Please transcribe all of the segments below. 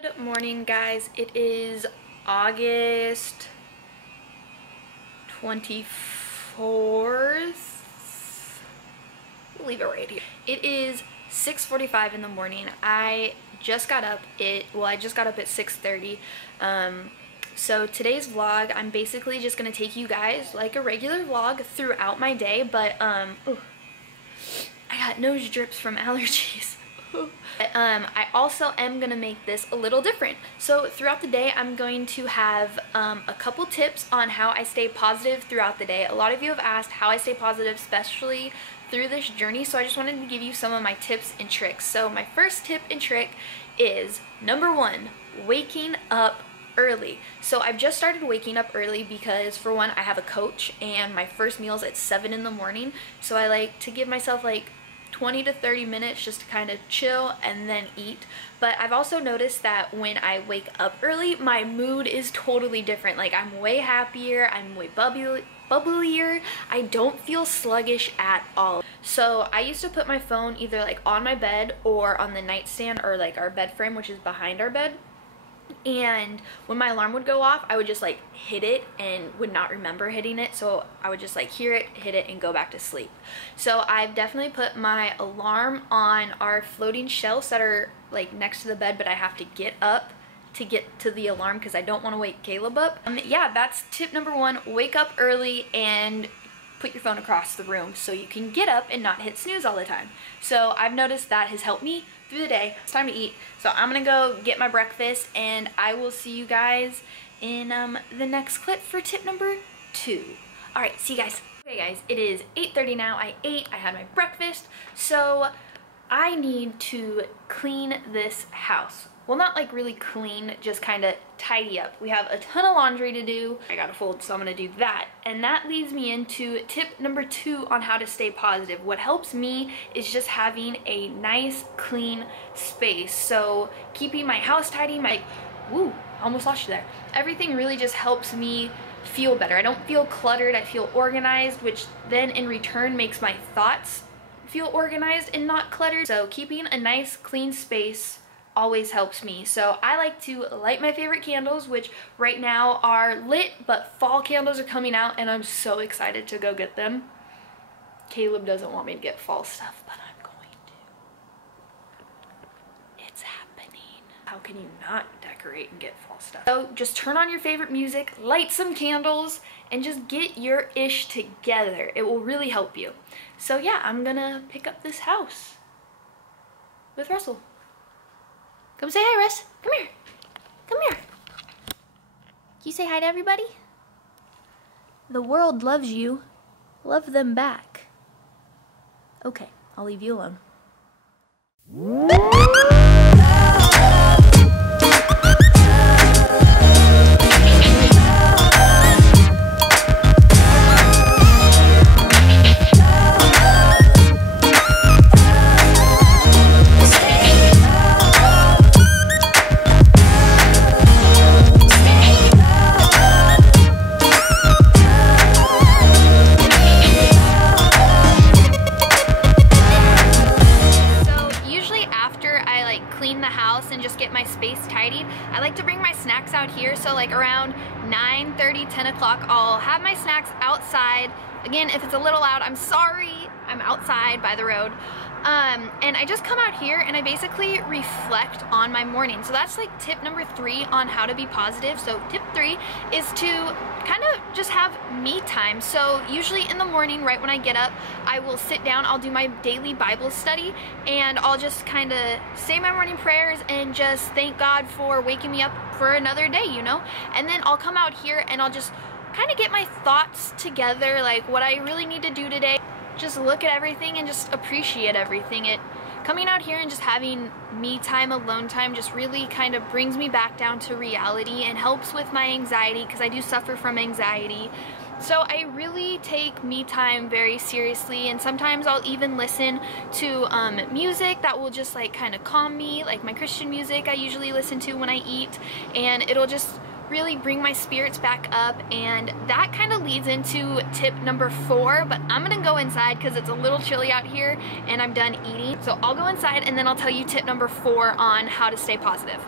Good morning, guys. It is August 24th. We'll leave it right here. It is 6:45 in the morning. I just got up. I just got up at 6:30. So today's vlog, I'm basically just gonna take you guys like a regular vlog throughout my day, but ooh, I got nose drips from allergies. I also am going to make this a little different. So throughout the day, I'm going to have a couple tips on how I stay positive throughout the day. A lot of you have asked how I stay positive, especially through this journey, so I just wanted to give you some of my tips and tricks. So my first tip and trick is, number one, waking up early. So I've just started waking up early because, for one, I have a coach and my first meal's at 7 in the morning, so I like to give myself like 20 to 30 minutes just to kind of chill and then eat. But I've also noticed that when I wake up early, my mood is totally different. Like, I'm way happier, I'm way bubblier, I don't feel sluggish at all. So I used to put my phone either like on my bed or on the nightstand, or like our bed frame, which is behind our bed. And when my alarm would go off, I would just like hit it and would not remember hitting it, so I would just like hear it, hit it, and go back to sleep. So I've definitely put my alarm on our floating shelves that are like next to the bed, but I have to get up to get to the alarm because I don't want to wake Caleb up. Yeah, that's tip number one. Wake up early and put your phone across the room so you can get up and not hit snooze all the time. So I've noticed that has helped me through the day. It's time to eat, so I'm gonna go get my breakfast, and I will see you guys in the next clip for tip number 2. All right, see you guys. Okay guys, it is 8:30 now. I ate, I had my breakfast, so I need to clean this house. Well, not like really clean, just kind of tidy up. We have a ton of laundry to do. I gotta fold, so I'm gonna do that. And that leads me into tip number 2 on how to stay positive. What helps me is just having a nice, clean space. So keeping my house tidy, woo, almost lost you there. Everything really just helps me feel better. I don't feel cluttered, I feel organized, which then in return makes my thoughts feel organized and not cluttered. So keeping a nice, clean space always helps me. So I like to light my favorite candles, which right now are lit, but fall candles are coming out and I'm so excited to go get them. Caleb doesn't want me to get fall stuff, but I'm going to. It's happening. How can you not decorate and get fall stuff? So just turn on your favorite music, light some candles, and just get your ish together. It will really help you. So yeah, I'm gonna pick up this house with Russell. Come say hi, Russ. Come here. Come here. Can you say hi to everybody? The world loves you. Love them back. Okay, I'll leave you alone. Clean the house and just get my space tidied, I like to bring my snacks out here. So like around 9:30, 10 o'clock, I'll have my snacks outside. Again, if it's a little loud, I'm sorry. I'm outside by the road. And I just come out here and I basically reflect on my morning. So that's like tip number 3 on how to be positive. So tip 3 is to kind of just have me time. So usually in the morning, right when I get up, I will sit down, I'll do my daily Bible study, and I'll just kind of say my morning prayers and just thank God for waking me up for another day, you know? And then I'll come out here and I'll just kind of get my thoughts together, like what I really need to do today. Just look at everything and just appreciate everything. Coming out here and just having me time, alone time, just really kind of brings me back down to reality and helps with my anxiety, because I do suffer from anxiety. So I really take me time very seriously, and sometimes I'll even listen to music that will just like kind of calm me, like my Christian music I usually listen to when I eat, and it'll just really bring my spirits back up. And that kind of leads into tip number 4, but I'm gonna go inside because it's a little chilly out here and I'm done eating. So I'll go inside and then I'll tell you tip number 4 on how to stay positive.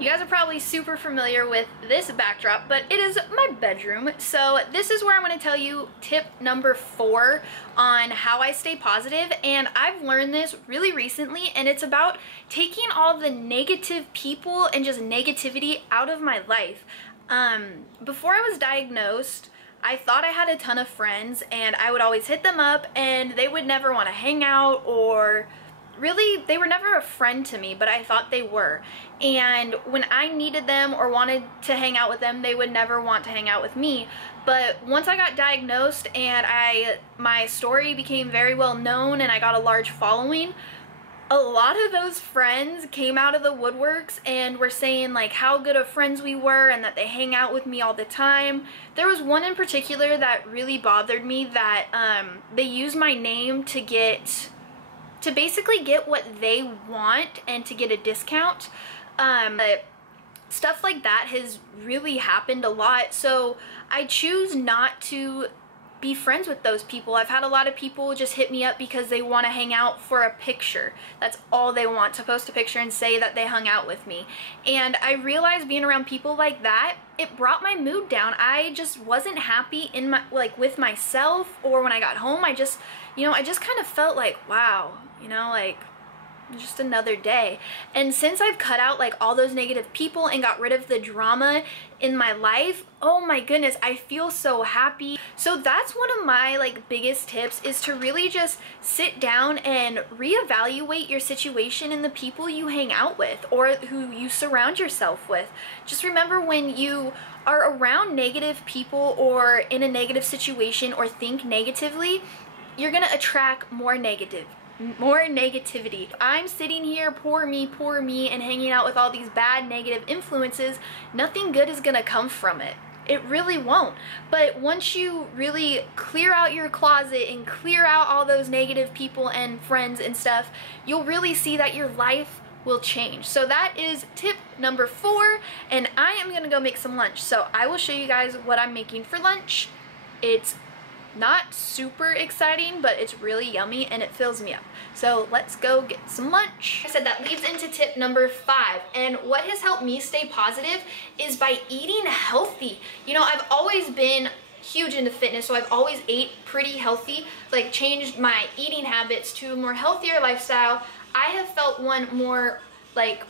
You guys are probably super familiar with this backdrop, but it is my bedroom. So this is where I'm going to tell you tip number 4 on how I stay positive. And I've learned this really recently, and it's about taking all the negative people and just negativity out of my life. Before I was diagnosed, I thought I had a ton of friends, and I would always hit them up and they would never want to hang out, or really, they were never a friend to me, but I thought they were. And when I needed them or wanted to hang out with them, they would never want to hang out with me. But once I got diagnosed and my story became very well known and I got a large following, a lot of those friends came out of the woodworks and were saying like how good of friends we were and that they hang out with me all the time. There was one in particular that really bothered me, that they used my name to basically get what they want and to get a discount. But stuff like that has really happened a lot, so I choose not to be friends with those people. I've had a lot of people just hit me up because they want to hang out for a picture. That's all they want, to post a picture and say that they hung out with me. And I realized being around people like that, it brought my mood down. I just wasn't happy in my, like, with myself, or when I got home, I just kind of felt like, wow, like, just another day. And since I've cut out like all those negative people and got rid of the drama in my life, oh my goodness, I feel so happy. So that's one of my like biggest tips, is to really just sit down and reevaluate your situation and the people you hang out with or who you surround yourself with. Just remember, when you are around negative people or in a negative situation or think negatively, you're gonna attract more negativity. I'm sitting here, poor me, and hanging out with all these bad negative influences. Nothing good is gonna come from it. It really won't. But once you really clear out your closet and clear out all those negative people and friends and stuff, you'll really see that your life will change. So that is tip number 4, and I am gonna go make some lunch. So I will show you guys what I'm making for lunch. It's not super exciting, but it's really yummy and it fills me up. So let's go get some lunch. I said that leads into tip number 5, and what has helped me stay positive is by eating healthy. I've always been huge into fitness, so I've always ate pretty healthy, like changed my eating habits to a more healthier lifestyle. I have felt more like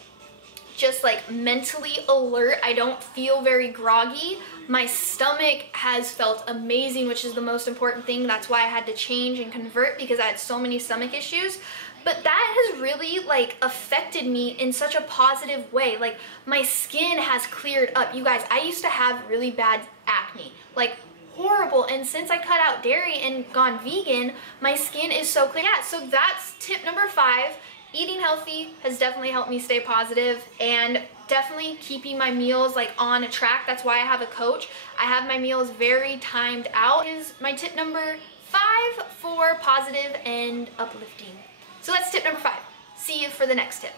just like mentally alert. I don't feel very groggy. My stomach has felt amazing, which is the most important thing. That's why I had to change and convert, because I had so many stomach issues. But that has really like affected me in such a positive way. Like, my skin has cleared up. You guys, I used to have really bad acne, like horrible, and since I cut out dairy and gone vegan, my skin is so clear. Yeah, so that's tip number 5. Eating healthy has definitely helped me stay positive, and definitely keeping my meals like on a track. That's why I have a coach. I have my meals very timed out. Is my tip number 5 for positive and uplifting. So that's tip number 5. See you for the next tip.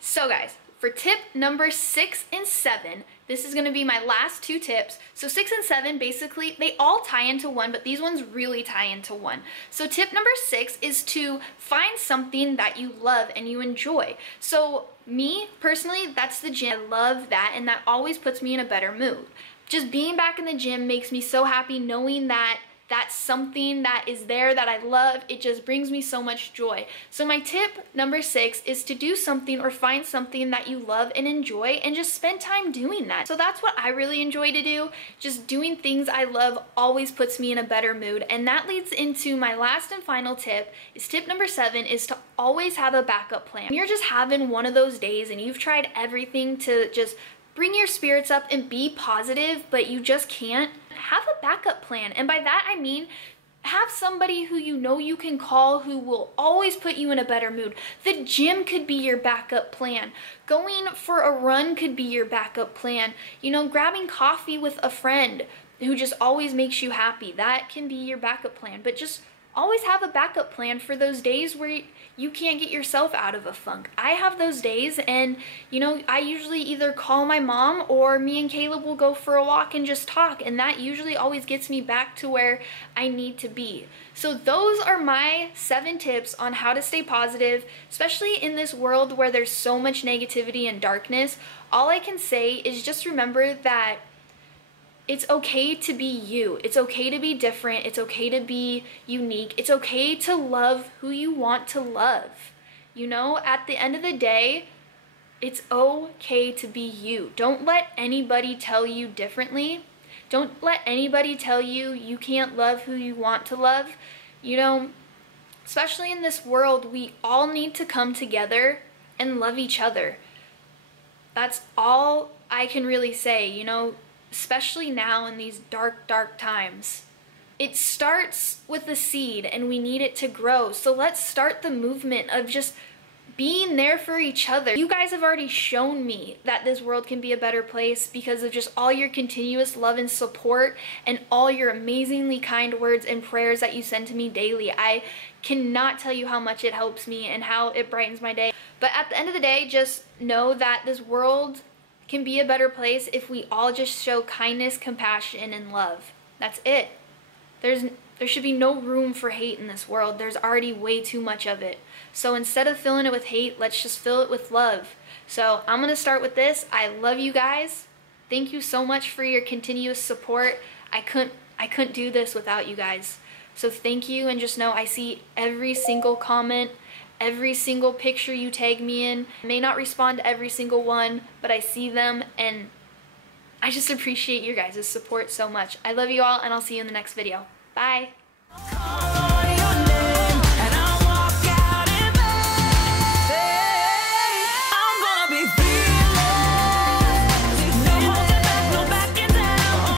So guys, for tip number 6 and 7, this is going to be my last 2 tips. So 6 and 7, basically, they all tie into one, but these ones really tie into one. So tip number 6 is to find something that you love and you enjoy. So me, personally, that's the gym. I love that, and that always puts me in a better mood. Just being back in the gym makes me so happy, knowing that that's something that is there that I love. It just brings me so much joy. So my tip number 6 is to do something or find something that you love and enjoy, and just spend time doing that. So that's what I really enjoy to do. Just doing things I love always puts me in a better mood. And that leads into my last and final tip. Is tip number 7 is to always have a backup plan. When you're just having one of those days and you've tried everything to just bring your spirits up and be positive, but you just can't, have a backup plan. And by that I mean, have somebody who you know you can call who will always put you in a better mood. The gym could be your backup plan. Going for a run could be your backup plan. Grabbing coffee with a friend who just always makes you happy. That can be your backup plan. But just always have a backup plan for those days where you can't get yourself out of a funk. I have those days, and you know, I usually either call my mom or me and Caleb will go for a walk and just talk, and that usually always gets me back to where I need to be. So those are my 7 tips on how to stay positive, especially in this world where there's so much negativity and darkness. All I can say is just remember that it's okay to be you. It's okay to be different. It's okay to be unique. It's okay to love who you want to love. You know, at the end of the day, it's okay to be you. Don't let anybody tell you differently. Don't let anybody tell you you can't love who you want to love. You know, especially in this world, we all need to come together and love each other. That's all I can really say, you know, especially now in these dark, dark times. It starts with the seed and we need it to grow. So let's start the movement of just being there for each other. You guys have already shown me that this world can be a better place because of just all your continuous love and support and all your amazingly kind words and prayers that you send to me daily. I cannot tell you how much it helps me and how it brightens my day. But at the end of the day, just know that this world can be a better place if we all just show kindness, compassion, and love. That's it. There should be no room for hate in this world. There's already way too much of it. So instead of filling it with hate, let's just fill it with love. So I'm gonna start with this. I love you guys. Thank you so much for your continuous support. I couldn't do this without you guys. So thank you, and just know I see every single comment, every single picture you tag me in. I may not respond to every single one, but I see them, and I just appreciate your guys' support so much. I love you all, and I'll see you in the next video. Bye!